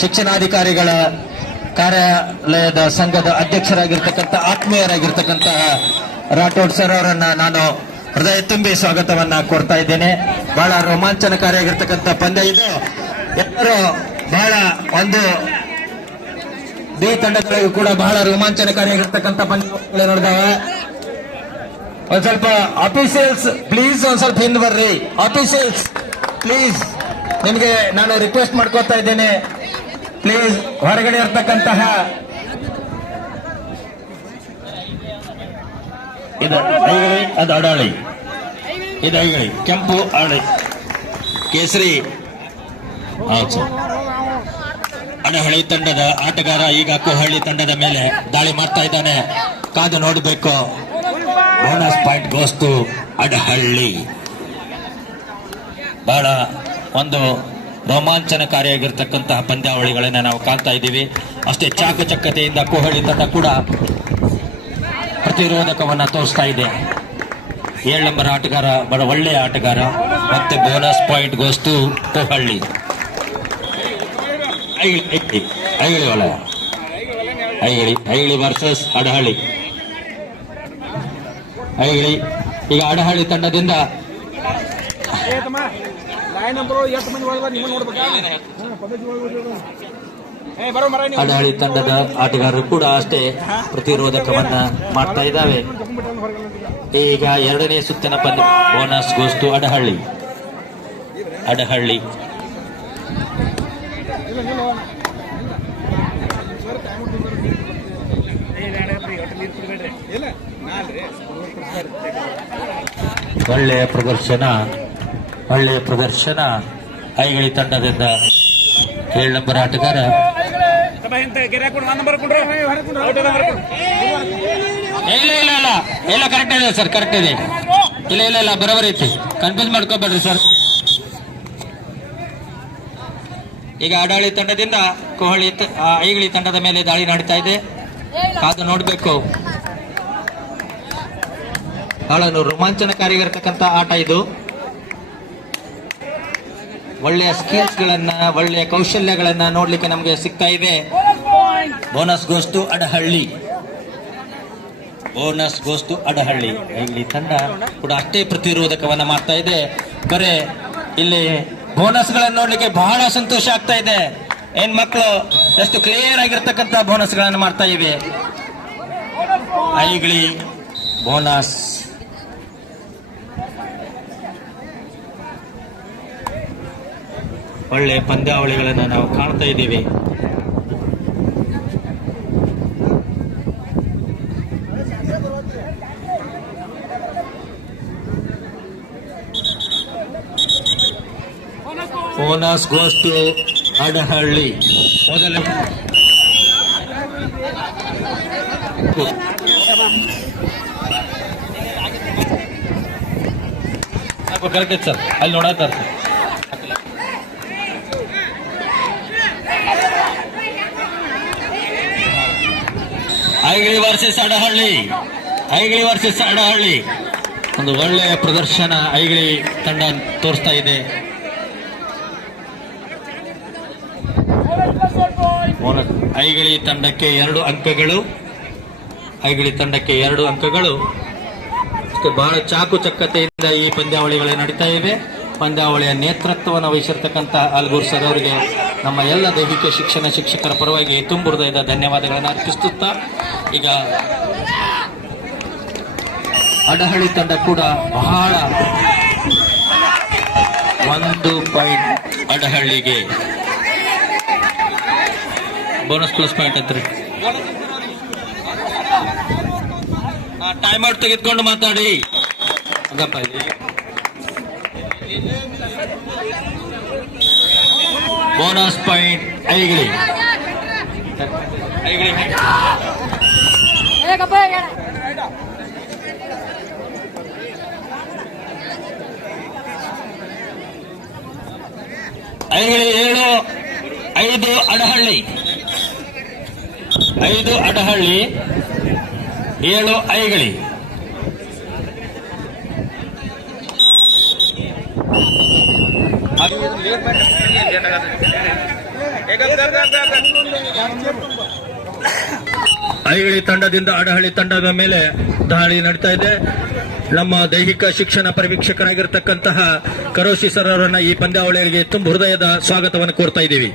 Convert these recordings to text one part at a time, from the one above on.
ಶಿಕ್ಷಣಾಧಿಕಾರಿಗಳ ಕಾರ್ಯಾಲಯದ ಸಂಘದ ಅಧ್ಯಕ್ಷರಾಗಿರ್ತಕ್ಕಂಥ ಆತ್ಮೀಯರಾಗಿರ್ತಕ್ಕಂತಹ ರಾಠೋಡ್ ಸರ್ ಅವರನ್ನ ನಾನು ಹೃದಯ ತುಂಬಿ ಸ್ವಾಗತವನ್ನ ಕೊಡ್ತಾ ಇದ್ದೇನೆ. ಬಹಳ ರೋಮಾಂಚನಕಾರಿಯಾಗಿರ್ತಕ್ಕಂಥ ಪಂದ್ಯ ಇದು. ಎಲ್ಲರೂ ಬಹಳ ಒಂದು ಡಿ ತಂಡಗಳಿಗೂ ಕೂಡ ಬಹಳ ರೋಮಾಂಚನಕಾರಿಯಾಗಿರ್ತಕ್ಕಂಥ ಪಂದ್ಯಗಳು ನಡೆದಾವೆ. ಒಂದ್ ಸ್ವಲ್ಪ ಆಫೀಸಿಯಲ್ಸ್ ಪ್ಲೀಸ್ ಒಂದ್ ಸ್ವಲ್ಪ ಹಿಂದ್ ಬರ್ರಿ. ಆಫೀಸಿಯಲ್ಸ್ ಪ್ಲೀಸ್ ನಿಮ್ಗೆ ನಾನು ರಿಕ್ವೆಸ್ಟ್ ಮಾಡ್ಕೋತಾ ಇದ್ದೇನೆ. ಪ್ಲೀಸ್ ಹೊರಗಡೆ ಇರ್ತಕ್ಕಂತಹ ಇದು, ಅದು ಇದು ಐಗಳಿ ಕೆಂಪು ಆಳಿ ಕೇಸರಿ. ಅಡಹಳ್ಳಿ ತಂಡದ ಆಟಗಾರ ಈಗ ಕುಹಳ್ಳಿ ತಂಡದ ಮೇಲೆ ದಾಳಿ ಮಾಡ್ತಾ ಇದ್ದಾನೆ. ಕಾದು ನೋಡಬೇಕು. Bonus point goes to Adahalli. ಬಹಳ ಒಂದು ರೋಮಾಂಚನಕಾರಿಯಾಗಿರ್ತಕ್ಕಂತಹ ಪಂದ್ಯಾವಳಿಗಳನ್ನ ನಾವು ಕಾಣ್ತಾ ಇದ್ದೀವಿ. ಅಷ್ಟೇ ಚಾಕಚಕ್ಯತೆಯಿಂದ ಕೊಹಳ್ಳಿ ತಂಡ ಕೂಡ ಪ್ರತಿರೋಧಕವನ್ನ ತೋರಿಸ್ತಾ ಇದೆ. ಏಳು ನಂಬರ್ ಆಟಗಾರ ಬಹಳ ಒಳ್ಳೆಯ ಆಟಗಾರ, ಮತ್ತೆ ಬೋನಸ್ ಪಾಯಿಂಟ್ ಗೋಸ್ತು ಕೋಹಳ್ಳಿ ಐಗಳಿ ಒಳ ಐಗಳಿ ಐಗಿಳಿ ವರ್ಸಸ್ ಅಡಹಳ್ಳಿ. ಐಗಳಿ ಈಗ ಅಡಹಳ್ಳಿ ತಂಡದಿಂದ ಅಡಹಳ್ಳಿ ತಂಡದ ಆಟಗಾರರು ಕೂಡ ಅಷ್ಟೇ ಪ್ರತಿರೋಧಕವನ್ನ ಮಾಡ್ತಾ ಇದ್ದಾವೆ. ನಿಂತಿದ್ದ. ಈಗ ಎರಡನೇ ಸುತ್ತಿನ ಪಂದ್ಯ. Bonus goes to Adahalli. Adahalli. ಒಳ್ಳೆಯ ಪ್ರದರ್ಶನ ಒಳ್ಳೆಯ ಪ್ರದರ್ಶನ. ಐಗಳಿ ತಂಡದಿಂದ ಏಳು ನಂಬರ್ ಆಟಗಾರ. ಇಲ್ಲ ಇಲ್ಲ ಇಲ್ಲ. ಇಲ್ಲ ಕರೆಕ್ಟ್ ಇದೆ ಸರ್ ಕರೆಕ್ಟ್ ಇದೆ. ಇಲ್ಲ ಇಲ್ಲ ಇಲ್ಲ ಬರೋಬರ್ ಐತಿ. ಕನ್ಫ್ಯೂಸ್ ಮಾಡ್ಕೋಬೇಡ್ರಿ ಸರ್ ಈಗ ಅಡಾಳಿ ತಂಡದಿಂದ ಕೊಹಳಿ ಐಗಳಿ ತಂಡದ ಮೇಲೆ ದಾಳಿ ನಡೀತಾ ಇದೆ. ಕಾದು ನೋಡಬೇಕು. ಬಹಳ ರೋಮಾಂಚನಕಾರಿಯಾಗಿರ್ತಕ್ಕಂಥ ಆಟ ಇದು. ಒಳ್ಳೆಯ ಸ್ಕಿಲ್ಸ್ ಗಳನ್ನ ಒಳ್ಳೆಯ ಕೌಶಲ್ಯಗಳನ್ನ ನೋಡ್ಲಿಕ್ಕೆ ನಮಗೆ ಸಿಗ್ತಾ ಇದೆ. Bonus goes to Adahalli bonus goes to Adahalli. ಇಲ್ಲಿ ತಂಡ ಕೂಡ ಅಷ್ಟೇ ಪ್ರತಿರೋಧಕವನ್ನ ಮಾಡ್ತಾ ಇದೆ. ಬರೇ, ಇಲ್ಲಿ ಬೋನಸ್ ಗಳನ್ನ ನೋಡ್ಲಿಕ್ಕೆ ಬಹಳ ಸಂತೋಷ ಆಗ್ತಾ ಇದೆ. ಏನ್ ಮಕ್ಕಳು ಎಷ್ಟು ಕ್ಲಿಯರ್ ಆಗಿರ್ತಕ್ಕಂತ ಬೋನಸ್ಗಳನ್ನು ಮಾಡ್ತಾ ಇವೆ. ಐಗ್ಳಿ ಬೋನಸ್. ಒಳ್ಳೆ ಪಂದ್ಯಾವಳಿಗಳನ್ನು ನಾವು ಕಾಣ್ತಾ ಇದ್ದೀವಿ. ಬೋನಸ್ ಟು ಅಡಹಳ್ಳಿ ಮೊದಲ ಕರೆಕ್ಟ್ ಸರ್. ಅಲ್ಲಿ ನೋಡತ್ತಾರ ಐಗಿಳಿ ವರ್ಸಸ್ ಅಡಹಳ್ಳಿ ಐಗಿಳಿ ವರ್ಸಸ್ ಅಡಹಳ್ಳಿ ಒಂದು ಒಳ್ಳೆಯ ಪ್ರದರ್ಶನ ಐಗಿಳಿ ತಂಡ ತೋರಿಸ್ತಾ ಇದೆ ಬೋನಸ್. ಐಗಿಳಿ ತಂಡಕ್ಕೆ ಎರಡು ಅಂಕಗಳು, ಐಗಳಿ ತಂಡಕ್ಕೆ ಎರಡು ಅಂಕಗಳು. ಬಹಳ ಚಾಕು ಚಕ್ಕತೆಯಿಂದ ಈ ಪಂದ್ಯಾವಳಿಗಳು ನಡೀತಾ ಇವೆ. ಪಂದ್ಯಾವಳಿಯ ನೇತೃತ್ವವನ್ನು ವಹಿಸಿರ್ತಕ್ಕಂಥ ಅಲ್ಗೂರ್ ಸರ್ ಅವರಿಗೆ ನಮ್ಮ ಎಲ್ಲ ದೈಹಿಕ ಶಿಕ್ಷಣ ಶಿಕ್ಷಕರ ಪರವಾಗಿ ತುಂಬು ಹೃದಯದ ಧನ್ಯವಾದಗಳನ್ನು ಅರ್ಪಿಸುತ್ತಾ, ಈಗ ಅಡಹಳ್ಳಿ ತಂಡ ಕೂಡ ಬಹಳ ಒಂದು ಪಾಯಿಂಟ್ ಅಡಹಳ್ಳಿಗೆ ಬೋನಸ್ ಪ್ಲಸ್ ಪಾಯಿಂಟ್ ಅಂತ ಟೈಮ್ ಔಟ್ ತೆಗೆದುಕೊಂಡು ಮಾತಾಡಿ. ಬೋನಸ್ ಪಾಯಿಂಟ್ ಐಗಳಿ ಐಗಿಳಿ ಐಗಳಿ ಏಳು, ಐದು, ಅಡಹಳ್ಳಿ. ಐದು ಅಡಹಳ್ಳಿ ಏಳು ಐಗಳಿ. ಐಗಳಿ ತಂಡದಿಂದ ಅಡಹಳ್ಳಿ ತಂಡದ ಮೇಲೆ ದಾಳಿ ನಡೀತಾ ಇದೆ. ನಮ್ಮ ದೈಹಿಕ ಶಿಕ್ಷಣ ಪರಿವೀಕ್ಷಕರಾಗಿರ್ತಕ್ಕಂತಹ ಕರೋಶಿ ಸರ್ ಅವರನ್ನ ಈ ಪಂದ್ಯಾವಳಿಗಳಿಗೆ ತುಂಬ ಹೃದಯದ ಸ್ವಾಗತವನ್ನು ಕೋರ್ತಾ ಇದ್ದೀವಿ.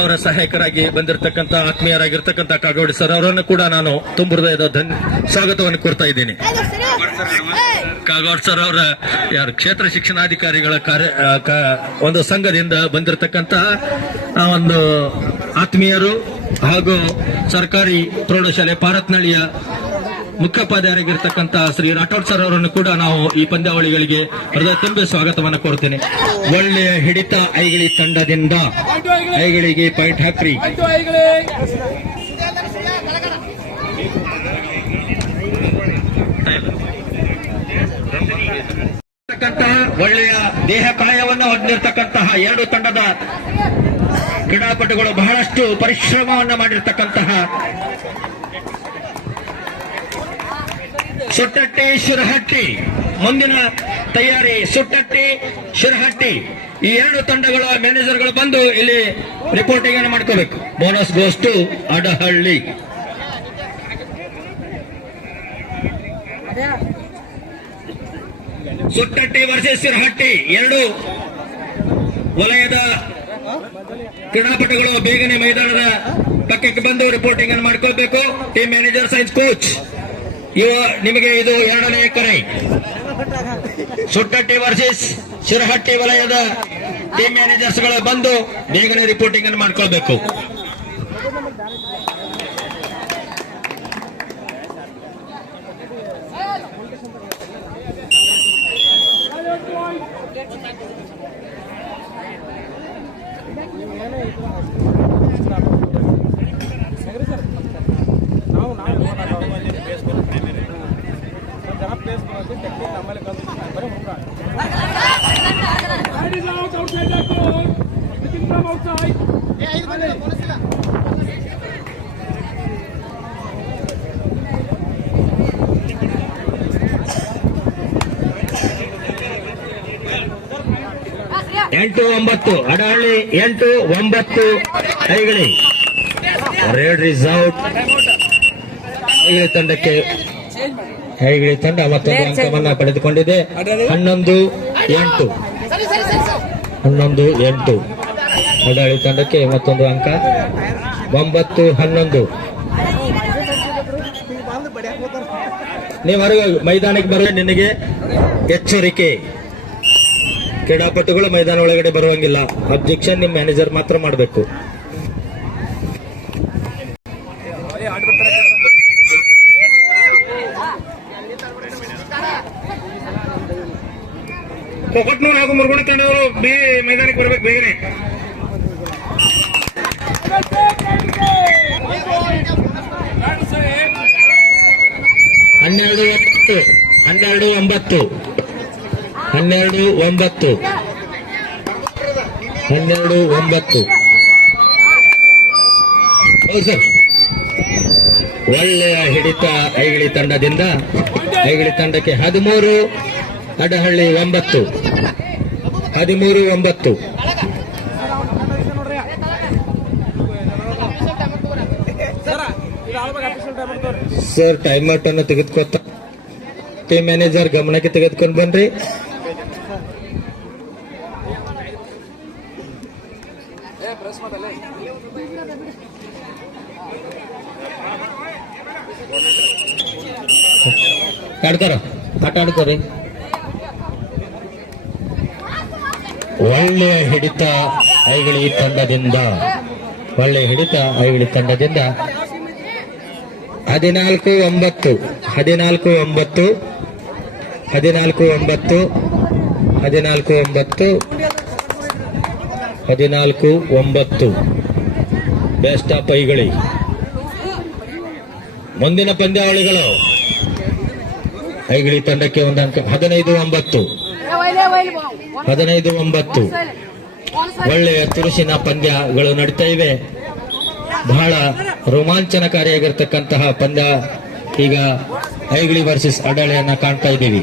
ಅವರ ಸಹಾಯಕರಾಗಿ ಬಂದಿರತಕ್ಕಂತ ಆತ್ಮೀಯರಾಗಿರ್ತಕ್ಕಂಥ ಕಾಗೋಡಿ ಸರ್ ಅವರನ್ನು ಕೂಡ ನಾನು ತುಂಬ ಹೃದಯದ ಧನ್, ಸ್ವಾಗತವನ್ನು ಕೊಡ್ತಾ ಇದ್ದೀನಿ. ಕಾಗೋಡ್ ಸರ್ ಅವರ ಯಾರು ಕ್ಷೇತ್ರ ಶಿಕ್ಷಣಾಧಿಕಾರಿಗಳ ಕಾರ್ಯ ಒಂದು ಸಂಘದಿಂದ ಬಂದಿರತಕ್ಕಂತಹ ಒಂದು ಆತ್ಮೀಯರು ಹಾಗೂ ಸರ್ಕಾರಿ ಪ್ರೌಢಶಾಲೆ ಪಾರತ್ನಳ್ಳಿಯ ಮುಖ್ಯೋಪಾಧ್ಯಾಯರಾಗಿರ್ತಕ್ಕಂಥ ಶ್ರೀ ರಾಠೋಡ್ ಸರ್ ಅವರನ್ನು ಕೂಡ ನಾವು ಈ ಪಂದ್ಯಾವಳಿಗಳಿಗೆ ಹೃದಯ ತುಂಬಿ ಸ್ವಾಗತವನ್ನು ಕೊಡ್ತೇನೆ ಒಳ್ಳೆಯ ಹಿಡಿತ ಐಗಿಳಿ ತಂಡದಿಂದ ಐಗಳಿಗೆ ಪಾಯಿಂಟ್ ಹಾಕ್ರಿ. ಒಳ್ಳೆಯ ದೇಹ ಕಾಯವನ್ನು ಹೊಂದಿರತಕ್ಕಂತಹ ಎರಡು ತಂಡದ ಕ್ರೀಡಾಪಟುಗಳು ಬಹಳಷ್ಟು ಪರಿಶ್ರಮವನ್ನು ಮಾಡಿರ್ತಕ್ಕಂತಹ ಸುಟ್ಟಟ್ಟಿ ಶಿರಹಟ್ಟಿ. ಮುಂದಿನ ತಯಾರಿ ಸುಟ್ಟಟ್ಟಿ, ಶಿರಹಟ್ಟಿ. ಈ ಎರಡು ತಂಡಗಳ ಮ್ಯಾನೇಜರ್ಗಳು ಬಂದು ಇಲ್ಲಿ ರಿಪೋರ್ಟಿಂಗ್ ಅನ್ನು ಮಾಡ್ಕೋಬೇಕು. Bonus goes to Adahalli. Suttatti versus Shirahatti. ಎರಡು ವಲಯದ ಕ್ರೀಡಾಪಟುಗಳು ಬೇಗನೆ ಮೈದಾನದ ಪಕ್ಕಕ್ಕೆ ಬಂದು ರಿಪೋರ್ಟಿಂಗ್ ಅನ್ನು ಮಾಡ್ಕೋಬೇಕು. ಟೀಮ್ ಮ್ಯಾನೇಜರ್ ಸೈನ್ಸ್ ಕೋಚ್ ಇವ ನಿಮಗೆ ಇದು ಎರಡನೇ ಕರೆ ಸುಟ್ಟಟ್ಟಿ ವರ್ಸಸ್ ಶಿರಹಟ್ಟಿ ವಲಯದ ಟೀಮ್ ಮ್ಯಾನೇಜರ್ಸ್ಗಳು ಬಂದು ಬೇಗನೆ ರಿಪೋರ್ಟಿಂಗ್ ಅನ್ನು ಮಾಡ್ಕೊಳ್ಬೇಕು. ಎಂಟು ಒಂಬತ್ತು ಅಡಹಳ್ಳಿ ಎಂಟು ಒಂಬತ್ತು ಐಗಳಿ ರೆಡ್ ಐಗಳಿ ತಂಡಕ್ಕೆ ಐಗಳಿ ತಂಡ ಮತ್ತೊಂದು ಅಂಕವನ್ನ ಪಡೆದುಕೊಂಡಿದೆ. ಹನ್ನೊಂದು ಎಂಟು. ಹನ್ನೊಂದು ಎಂಟು. ಮೊದಲ ತಂಡಕ್ಕೆ ಮತ್ತೊಂದು ಅಂಕ. ಒಂಬತ್ತು ಹನ್ನೊಂದು. ನೀವು ಹೊರಗೆ ಮೈದಾನಕ್ಕೆ ಬರುವ ನಿನಗೆ ಎಚ್ಚರಿಕೆ. ಕ್ರೀಡಾಪಟುಗಳು ಮೈದಾನ ಒಳಗಡೆ ಬರುವಂಗಿಲ್ಲ. ಅಬ್ಜೆಕ್ಷನ್ ನಿಮ್ ಮ್ಯಾನೇಜರ್ ಮಾತ್ರ ಮಾಡಬೇಕು ಅದೇ ಆಡ್ಬಿಡ್ತಾರೆ ಕೊಕಟ್ನೂರು ಹಾಗೂ ಮುರುಗುಣ ತಂಡದವರು ಬಿ ಮೈದಾನಕ್ಕೆ ಬರಬೇಕು ಬೇಗನೆ. ಹನ್ನೆರಡು ಒಂಬತ್ತು ಹನ್ನೆರಡು ಒಂಬತ್ತು ಹನ್ನೆರಡು ಒಂಬತ್ತು ಹನ್ನೆರಡು ಒಂಬತ್ತು. ಹೌದು ಸರ್. ಒಳ್ಳೆಯ ಹಿಡಿತ ಐಗಿಳಿ ತಂಡದಿಂದ, ಐಗಿಳಿ ತಂಡಕ್ಕೆ ಹದಿಮೂರು, ಅಡಹಳ್ಳಿ ಒಂಬತ್ತು. ಹದಿಮೂರು, ಒಂಬತ್ತು. ಸರ ಇದು ಆಳ್ಬೇಕು ಅಫಿಷಿಯಲ್ ಟೈಮ್ ಮಾಡ್ತಾರೆ ಸರ್ ಟೈಮ್ ಔಟ್ ಅನ್ನು ತೆಗೆದುಕೊತ ಟೀಮ್ ಮ್ಯಾನೇಜರ್ ಗಮನಕ್ಕೆ ತೆಗೆದುಕೊಂಡು ಬನ್ರಿ. ಆಟ ಆಡ್ತಾರೆ? ಒಳ್ಳೆಯ ಹಿಡಿತ ಐಗಳಿ ತಂಡದಿಂದ ಒಳ್ಳೆಯ ಹಿಡಿತ ಐಗಳಿ ತಂಡದಿಂದ ಹದಿನಾಲ್ಕು ಒಂಬತ್ತು ಹದಿನಾಲ್ಕು ಒಂಬತ್ತು ಹದಿನಾಲ್ಕು ಒಂಬತ್ತು ಹದಿನಾಲ್ಕು ಒಂಬತ್ತು ಹದಿನಾಲ್ಕು ಒಂಬತ್ತು. Best of Aigali. ಮುಂದಿನ ಪಂದ್ಯಾವಳಿಗಳು. ಐಗಿಳಿ ತಂಡಕ್ಕೆ ಒಂದು ಅಂಕ. ಹದಿನೈದು ಒಂಬತ್ತು. ಹದಿನೈದು ಒಂಬತ್ತು. ಒಳ್ಳೆಯ ತುರುಸಿನ ಪಂದ್ಯಗಳು ನಡೀತಾ ಇವೆ. ಬಹಳ ರೋಮಾಂಚನಕಾರಿಯಾಗಿರ್ತಕ್ಕಂತಹ ಪಂದ್ಯ ಈಗ ಐಗಳಿ ವರ್ಸಸ್ ಅಡಳೆಯನ್ನ ಕಾಣ್ತಾ ಇದ್ದೀವಿ.